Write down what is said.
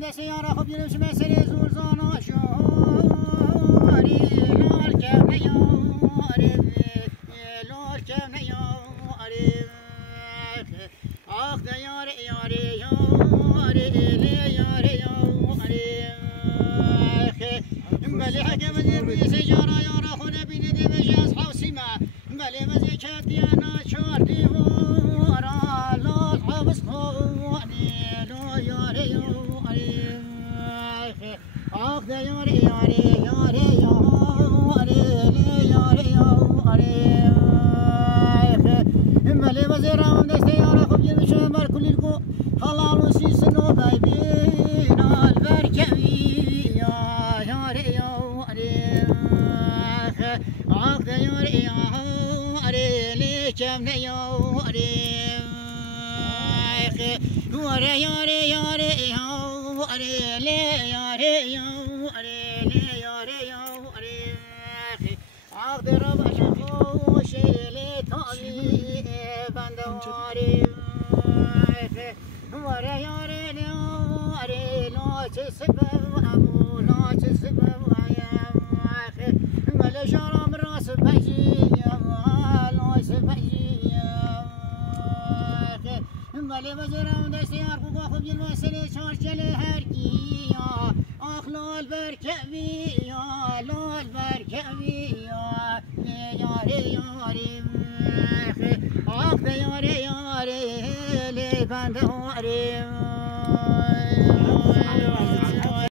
ده سيارة خب يلمش مسيري زور زانا شواري لال كم ياري لال كم ياري آخ ده ياري ياري ياري لي ياري ياري مبلي حكم دي سيارة يارا خونه بيني دي بجي أصحاب سيما مبلي مزي كاتي أنا شار دي ورا لال حبس خواني لا ياري ياري آخ ده ياري ياري ياري ياري لي ياري ياري مبلي مزي رام دي سيارة خب يلمشو مر كل الكو حلال وسيسنو بايبين البركبي يا ياري ياري آخ ده ياري ياري لي كم ياري ورا ياري ياري ياري لي ياري ياري لي ياري ياري آخ ده ربع شخوش لي طالي بندواري ورا ياري ياري لا تسبب أبو لا تسبب يا أخي ملا شرم راس بجي لا سبجي يا أخي ملا بزرم دستي أربو باخذ المسألة شارجلي هركي يا أخ لا البركبي يا لا البركبي يا ياري ياري أخ ياري ياري لي بندواري